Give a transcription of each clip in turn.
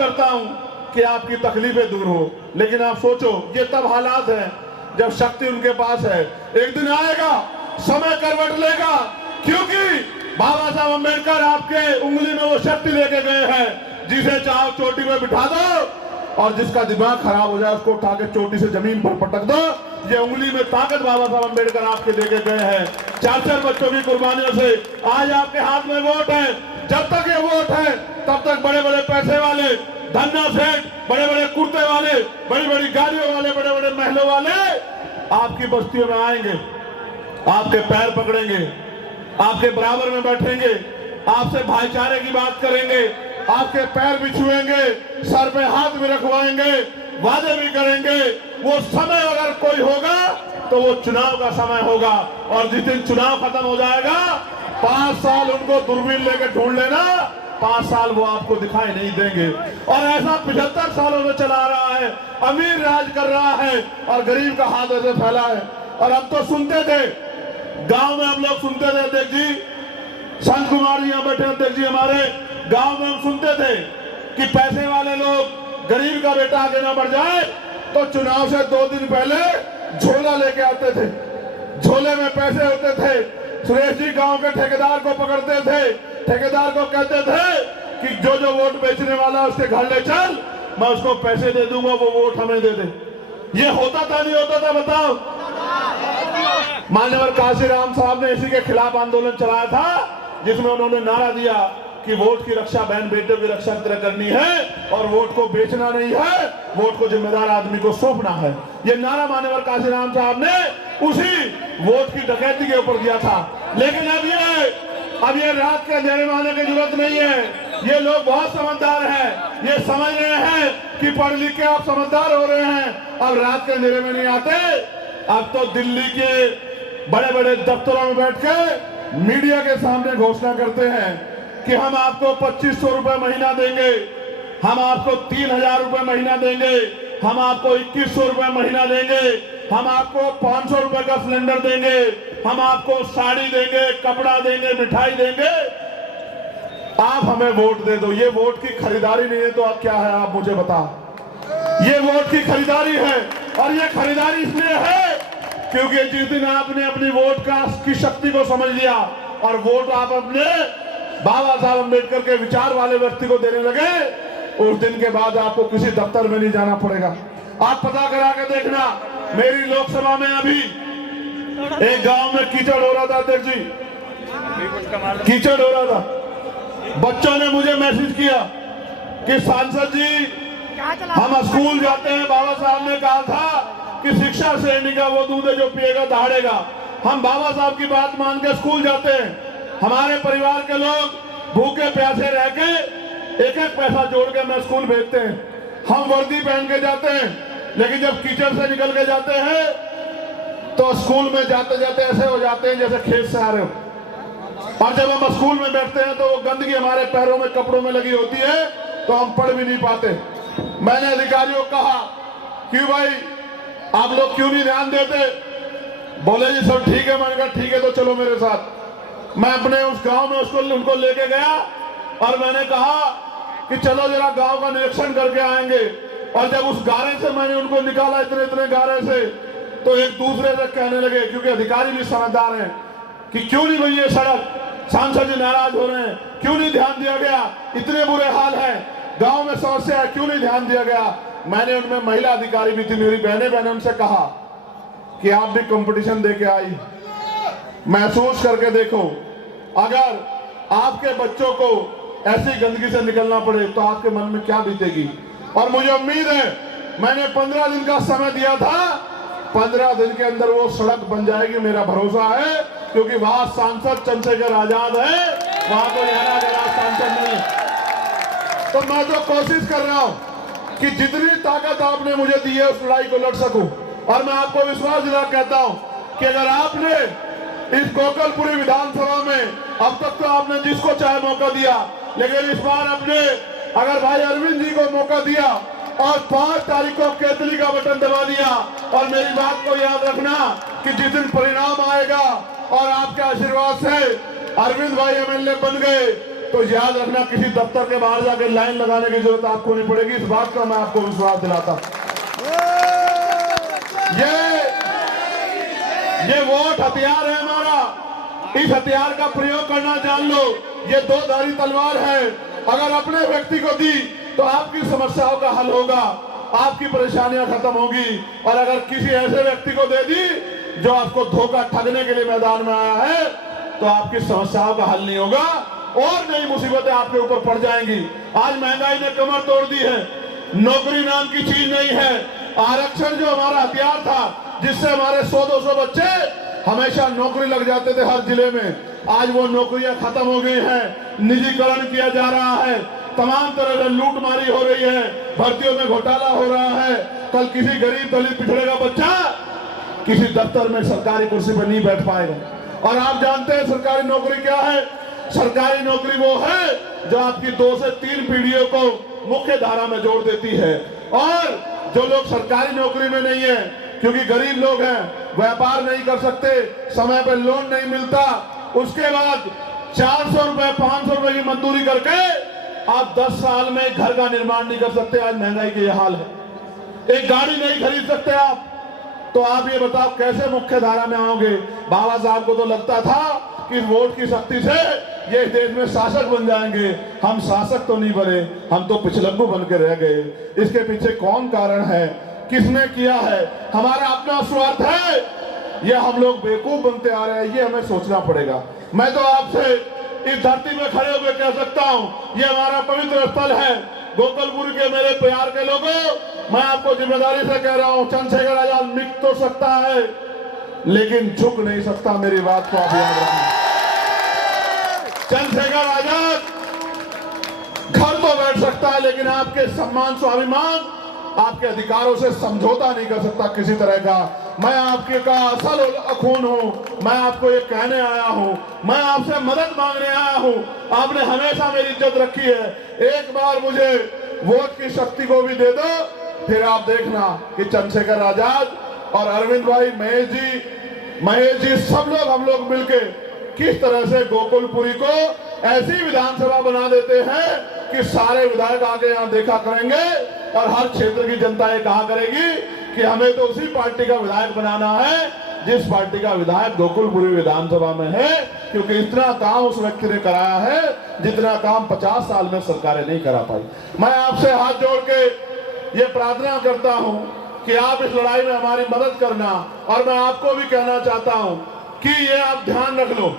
करता हूं कि आपकी तकलीफें दूर हो, लेकिन आप सोचो ये तब हालात है जब शक्ति उनके पास है। एक दिन आएगा, समय करवट लेगा, क्योंकि बाबा साहब अम्बेडकर आपके उंगली में वो शक्ति लेके गए हैं, जिसे चाहो चोटी में बिठा दो और जिसका दिमाग खराब हो जाए उसको उठा के चोटी से जमीन पर पटक दो। ये उंगली में ताकत बाबा साहब अम्बेडकर आपके लेके गए हैं। 4 बच्चों की कुर्बानियों से आज आपके हाथ में वोट है। जब तक ये वोट है तब तक बड़े बड़े पैसे वाले, धन्ना सेठ, बड़े बड़े कुर्ते वाले, बड़ी बड़ी गाड़ियों वाले, बड़े बड़े महलों वाले आपकी बस्तियों में आएंगे, आपके पैर पकड़ेंगे, आपके बराबर में बैठेंगे, आपसे भाईचारे की बात करेंगे, आपके पैर भी छुएंगे, सर पे हाथ भी रखवाएंगे, वादे भी करेंगे। वो समय अगर कोई होगा तो वो चुनाव का समय होगा, और जिस दिन चुनाव खत्म हो जाएगा 5 साल उनको दूरबीन लेके ढूंढ लेना, 5 साल वो आपको दिखाई नहीं देंगे। और ऐसा 75 सालों में चला रहा है, अमीर राज कर रहा है और गरीब का हाथ ऐसे फैला है। और हम तो सुनते थे, गांव में हम लोग सुनते थे, अध्यक्ष जी, संत कुमार जी यहाँ बैठे अध्यक्ष जी, हमारे गांव में हम सुनते थे कि पैसे वाले लोग गरीब का बेटा आगे ना बढ़ जाए तो चुनाव से 2 दिन पहले झोला लेके आते थे, झोले में पैसे होते थे। सुरेश जी गांव के ठेकेदार को पकड़ते थे, ठेकेदार को कहते थे कि जो जो वोट बेचने वाला उसके घर ले चल, मैं उसको पैसे दे दूंगा, वो वोट हमें दे दे। ये होता था नहीं होता था बताओ? मान्यवर काशीराम साहब ने इसी के खिलाफ आंदोलन चलाया था, जिसमें उन्होंने नारा दिया कि वोट की रक्षा बहन बेटों की रक्षा की तरह करनी है और वोट को बेचना नहीं है, वोट को जिम्मेदार आदमी को सौंपना है। ये नारा मान्यवर काशीराम साहब ने उसी वोट की डकैती के ऊपर दिया था। लेकिन अब ये रात के अंधेरे में आने की जरूरत नहीं है। ये लोग बहुत समझदार हैं, ये समझ रहे हैं कि पढ़ लिख के आप समझदार हो रहे हैं, अब रात के अंधेरे में नहीं आते। अब तो दिल्ली के बड़े बड़े दफ्तरों में बैठ के मीडिया के सामने घोषणा करते हैं कि हम आपको 2500 रुपए महीना देंगे, हम आपको 3000 रुपए महीना देंगे, हम आपको 2100 रुपए महीना देंगे, हम आपको 500 रुपए का सिलेंडर देंगे, हम आपको साड़ी देंगे, कपड़ा देंगे, मिठाई देंगे, आप हमें वोट दे दो। ये वोट की खरीदारी नहीं है तो अब क्या है, आप मुझे बता। ये वोट की खरीदारी है, और ये खरीदारी इसलिए है क्योंकि जिस दिन आपने अपनी वोट की शक्ति को समझ लिया और वोट आप अपने बाबा साहब अम्बेडकर के विचार वाले व्यक्ति को देने लगे, उस दिन के बाद आपको किसी दफ्तर में नहीं जाना पड़ेगा। आप पता करा के देखना, मेरी लोकसभा में अभी एक गांव में कीचड़ हो रहा था अध्यक्ष जी, कीचड़ हो रहा था। बच्चों ने मुझे मैसेज किया कि सांसद जी हम स्कूल जाते हैं, बाबा साहब ने कहा था कि शिक्षा श्रेणी का वो दूध है जो पिएगा दहाड़ेगा। हम बाबा साहब की बात मान के स्कूल जाते हैं, हमारे परिवार के लोग भूखे प्यासे रह के एक एक पैसा जोड़ के हमें स्कूल भेजते हैं। हम वर्दी पहन के जाते हैं, लेकिन जब कीचड़ से निकल के जाते हैं तो स्कूल में जाते जाते ऐसे हो जाते हैं जैसे खेत से आ रहे हो। और जब हम स्कूल में बैठते हैं तो वो गंदगी हमारे पैरों में, कपड़ों में लगी होती है, तो हम पढ़ भी नहीं पाते। मैंने अधिकारियों को कहा क्यों भाई आप लोग क्यों नहीं ध्यान देते? बोले जी सब ठीक है। मैंने कहा ठीक है तो चलो मेरे साथ। मैं अपने उस गांव में उनको लेके गया और मैंने कहा कि चलो जरा गांव का निरीक्षण करके आएंगे। और जब उस गारे से मैंने उनको निकाला, इतने इतने गारे से, तो एक दूसरे से कहने लगे, क्योंकि अधिकारी भी समझदार हैं, कि क्यों नहीं भैया सड़क, सांसद जी नाराज हो रहे हैं, क्यों नहीं ध्यान दिया गया, इतने बुरे हाल है, गांव में समस्या है, क्यों नहीं ध्यान दिया गया। मैंने उनमें महिला अधिकारी भी थी, मेरी बहनें उनसे कहा कि आप भी कंपटीशन दे के आई, महसूस करके देखो, अगर आपके बच्चों को ऐसी गंदगी से निकलना पड़े तो आपके मन में क्या बीतेगी। और मुझे उम्मीद है, मैंने 15 दिन का समय दिया था, 15 दिन के अंदर वो सड़क बन जाएगी, मेरा भरोसा है, क्योंकि वहां सांसद चंद्रशेखर आजाद है, वहां तो यारा गया सांसद नहीं। तो मैं तो कोशिश कर रहा हूं कि जितनी ताकत आपने मुझे दी है उस लड़ाई को लड़ सकूं। और मैं आपको विश्वास दिला कहता हूं कि अगर आपने इस गोकलपुरी विधानसभा में अब तक तो आपने जिसको चाहे मौका दिया, लेकिन इस बार आपने अगर भाई अरविंद जी को मौका दिया और 5 तारीख को केतली का बटन दबा दिया, और मेरी बात को याद रखना कि जिस दिन परिणाम आएगा और आपके आशीर्वाद से अरविंद भाई एमएलए बन गए, तो याद रखना किसी दफ्तर के बाहर जाके लाइन लगाने की जरूरत आपको नहीं पड़ेगी। इस बात का मैं आपको विश्वास दिलाता हूं। ये वोट हथियार है हमारा, इस हथियार का प्रयोग करना जान लो। ये दो धारी तलवार है, अगर अपने व्यक्ति को दी तो आपकी समस्याओं का हल होगा, आपकी परेशानियां खत्म होगी, और अगर किसी ऐसे व्यक्ति को दे दी जो आपको धोखा ठगने के लिए मैदान में आया है तो आपकी समस्याओं का हल नहीं होगा और नई मुसीबतें आपके ऊपर पड़ जाएंगी। आज महंगाई ने कमर तोड़ दी है, नौकरी नाम की चीज नहीं है। आरक्षण जो हमारा हथियार था जिससे हमारे 100-200 बच्चे हमेशा नौकरी लग जाते थे हर जिले में, आज वो नौकरियां खत्म हो गई हैं, निजीकरण किया जा रहा है, तमाम तरह से लूटमारी हो रही है, भर्तियों में घोटाला हो रहा है। कल किसी गरीब दलित पिछड़े का बच्चा किसी दफ्तर में सरकारी कुर्सी पर नहीं बैठ पाएगा। और आप जानते हैं सरकारी नौकरी क्या है? सरकारी नौकरी वो है जो आपकी 2 से 3 पीढ़ियों को मुख्य धारा में जोड़ देती है। और जो लोग सरकारी नौकरी में नहीं है, क्योंकि गरीब लोग हैं, व्यापार नहीं कर सकते, समय पर लोन नहीं मिलता, उसके बाद 400 रुपए 500 रुपए की मजदूरी करके आप 10 साल में घर का निर्माण नहीं कर सकते। आज महंगाई के ये हाल है, एक गाड़ी नहीं खरीद सकते आप, तो आप ये बताओ कैसे मुख्य धारा में आओगे? बाबा साहब को तो लगता था कि वोट की शक्ति से ये देश में शासक बन जाएंगे। हम शासक तो नहीं बने, हम तो पिछलग्गू बन के रह गए। इसके पीछे कौन कारण है, किसने किया है? हमारा अपना स्वार्थ है या हम लोग बेवकूफ बनते आ रहे हैं? ये हमें सोचना पड़ेगा। मैं तो आपसे इस धरती में खड़े होकर कह सकता हूं, ये हमारा पवित्र स्थल है। गोकुलपुर के मेरे प्यार के लोगों, मैं आपको जिम्मेदारी से कह रहा हूं, चंद्रशेखर आजाद मिट तो सकता है लेकिन झुक नहीं सकता। मेरी बात को आप याद रखना। चंद्रशेखर आजाद घर तो बैठ सकता है लेकिन आपके सम्मान स्वाभिमान, आपके अधिकारों से समझौता नहीं कर सकता किसी तरह का। मैं आपके का असल खून हूं, मैं आपको ये कहने आया हूं, मैं आपसे मदद मांगने आया हूं। आपने हमेशा मेरी इज्जत रखी है, एक बार मुझे वोट की शक्ति को भी दे दो, फिर आप देखना कि चंद्रशेखर आजाद और अरविंद भाई, महेश जी सब लोग, हम लोग मिलके किस तरह से गोकुलपुरी को ऐसी विधानसभा बना देते हैं कि सारे विधायक आके यहाँ देखा करेंगे और हर क्षेत्र की जनता ये कहा करेगी कि हमें तो उसी पार्टी का विधायक बनाना है जिस पार्टी का विधायक गोकुलपुरी विधानसभा में है, क्योंकि इतना काम उस व्यक्ति ने कराया है जितना काम 50 साल में सरकारें नहीं करा पाई। मैं आपसे हाथ जोड़ के ये प्रार्थना करता हूं कि आप इस लड़ाई में हमारी मदद करना। और मैं आपको भी कहना चाहता हूं कि ये आप ध्यान रख लो,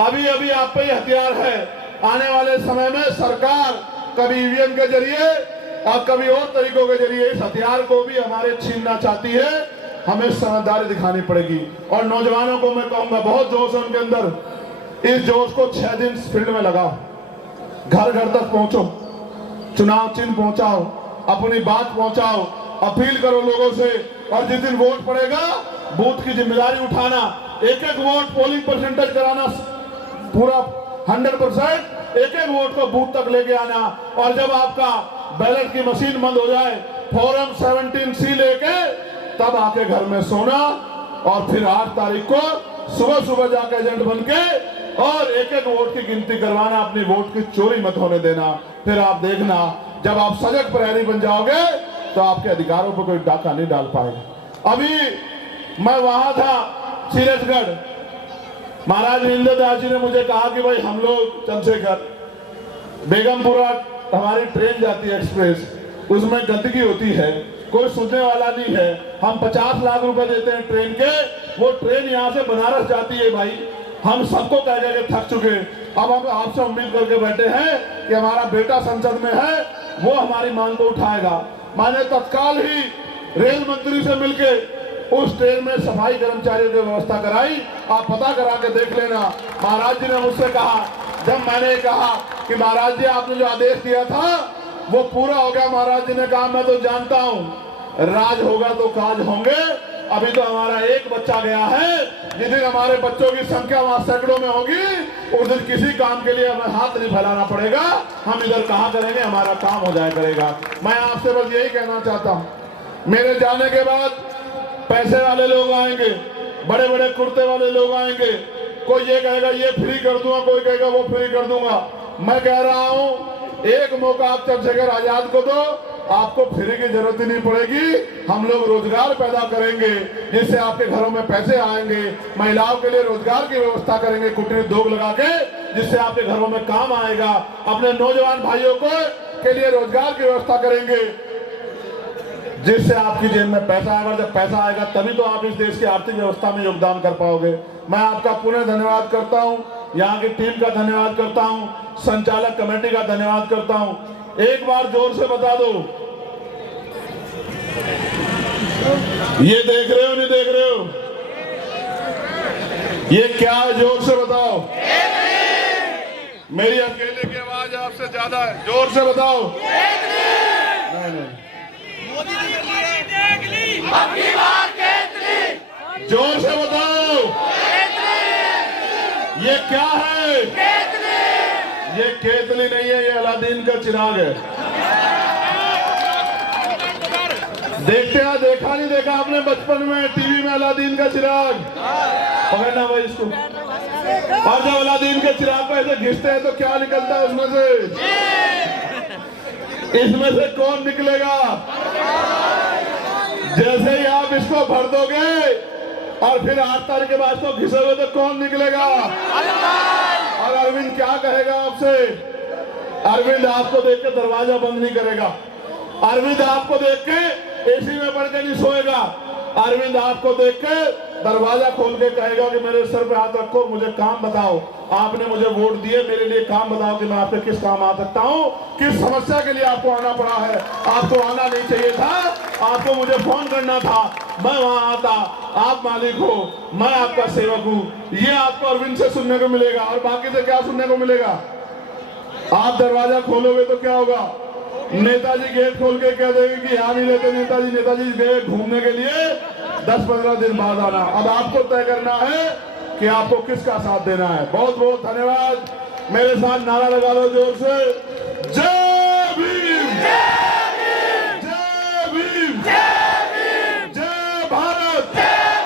अभी अभी आप पे हथियार है, आने वाले समय में सरकार कभी ईवीएम के जरिए और कभी और तरीकों के जरिए इस हथियार को भी हमारे छीनना चाहती है। हमें समझदारी दिखानी पड़ेगी। और नौजवानों को मैं कहूंगा, बहुत जोश है उनके अंदर, इस जोश को 6 दिन फील्ड में लगाओ, घर घर तक पहुंचो, चुनाव चिन्ह पहुंचाओ, अपनी बात पहुंचाओ, अपील करो लोगों से। और जिस दिन वोट पड़ेगा बूथ की जिम्मेदारी उठाना, एक एक वोट पोलिंग परसेंटेज कराना, पूरा 100%, एक एक वोट को बूथ तक लेके आना। और जब आपका बैलेट की मशीन बंद हो जाए, फॉर्म 17C लेके तब आके घर में सोना, और फिर 8 तारीख को सुबह सुबह जाके एजेंट बन के और एक एक वोट की गिनती करवाना, अपनी वोट की चोरी मत होने देना। फिर आप देखना, जब आप सजग प्रहरी बन जाओगे तो आपके अधिकारों पर कोई डाका नहीं डाल पाएगा। अभी मैं वहां था सीरसगढ़, महाराज इंद्रदास जी ने मुझे कहा कि भाई हम लोग चंद्रशेखर, बेगमपुरा हमारी ट्रेन जाती है एक्सप्रेस, उसमें गंदगी होती है, कोई सुनने वाला नहीं है, हम 50 लाख रुपए देते हैं ट्रेन के, वो ट्रेन यहाँ से बनारस जाती है भाई, हम सबको कह के थक चुके। अब हम आपसे उम्मीद करके बैठे हैं कि हमारा बेटा संसद में है, वो हमारी मांग को उठाएगा। मैंने तत्काल ही रेल मंत्री से मिलके उस ट्रेन में सफाई कर्मचारियों की व्यवस्था कराई। आप पता करा के देख लेना। महाराज जी ने मुझसे कहा, जब मैंने कहा कि महाराज जी आपने जो आदेश दिया था वो पूरा हो गया, महाराज जी ने कहा मैं तो जानता हूं, राज होगा तो काज होंगे। अभी तो हमारा एक बच्चा गया है, जिस दिन हमारे बच्चों की संख्या वहां सैकड़ों में होगी, उस दिन किसी काम के लिए हमें हाथ नहीं फैलाना पड़ेगा, हम इधर कहा करेंगे, हमारा काम हो जाया करेगा। मैं आपसे बस यही कहना चाहता हूं, मेरे जाने के बाद पैसे वाले लोग आएंगे, बड़े बड़े कुर्ते वाले लोग आएंगे, कोई ये कहेगा ये फ्री कर दूंगा, कोई कहेगा वो फ्री कर दूंगा। मैं कह रहा हूं, एक मौका आप चंद्रशेखर आजाद को दो, आपको फ्री की जरूरत ही नहीं पड़ेगी। हम लोग रोजगार पैदा करेंगे जिससे आपके घरों में पैसे आएंगे। महिलाओं के लिए रोजगार की व्यवस्था करेंगे, कुटीर उद्योग लगा के, जिससे आपके घरों में काम आएगा। अपने नौजवान भाइयों को के लिए रोजगार की व्यवस्था करेंगे जिससे आपकी जेब में पैसा आएगा। जब पैसा आएगा तभी तो आप इस देश की आर्थिक व्यवस्था में योगदान कर पाओगे। मैं आपका पुनः धन्यवाद करता हूं, यहाँ की टीम का धन्यवाद करता हूं, संचालक कमेटी का धन्यवाद करता हूं। एक बार जोर से बता दो, ये देख रहे हो नहीं देख रहे हो? ये क्या है? जोर से बताओ। मेरी अकेले की आवाज आपसे ज्यादा है, जोर से बताओ। नहीं, जोर से बताओ। ये क्या है? ये केतली नहीं है, ये अलादीन का चिराग है। देखते हैं, देखा नहीं देखा आपने बचपन में टीवी में अलादीन का चिराग? पकड़ना भाई इसको। और जब अलादीन के चिराग पे ऐसे घिसते हैं तो क्या निकलता है उसमें से? इसमें से कौन निकलेगा? जैसे ही आप इसको भर दोगे और फिर 8 तारीख के बाद इसको घिसोगे तो कौन निकलेगा? और अरविंद क्या कहेगा आपसे? अरविंद आपको देख के दरवाजा बंद नहीं करेगा। अरविंद आपको देख के एसी में पड़ के नहीं सोएगा। अरविंद आपको देख के दरवाजा खोल के कहेगा कि मेरे सर पे हाथ रखो, मुझे काम बताओ। आपने मुझे वोट दिए, मेरे लिए काम बताओ कि मैं आपके किस काम आ सकता हूँ, किस समस्या के लिए आपको आना पड़ा है। आपको आना नहीं चाहिए था, आपको मुझे फोन करना था, मैं वहां आता। आप मालिक हो, मैं आपका सेवक हूँ। ये आपको अरविंद से सुनने को मिलेगा। और बाकी से क्या सुनने को मिलेगा? आप दरवाजा खोलोगे तो क्या होगा? नेताजी गेट खोल के कह देंगे कि यहाँ नहीं रहते नेताजी, नेताजी गए घूमने के लिए, 10-15 दिन बाद आना। अब आपको तय करना है कि आपको किसका साथ देना है। बहुत बहुत धन्यवाद। मेरे साथ नारा लगा लो जोर से, जय भीम।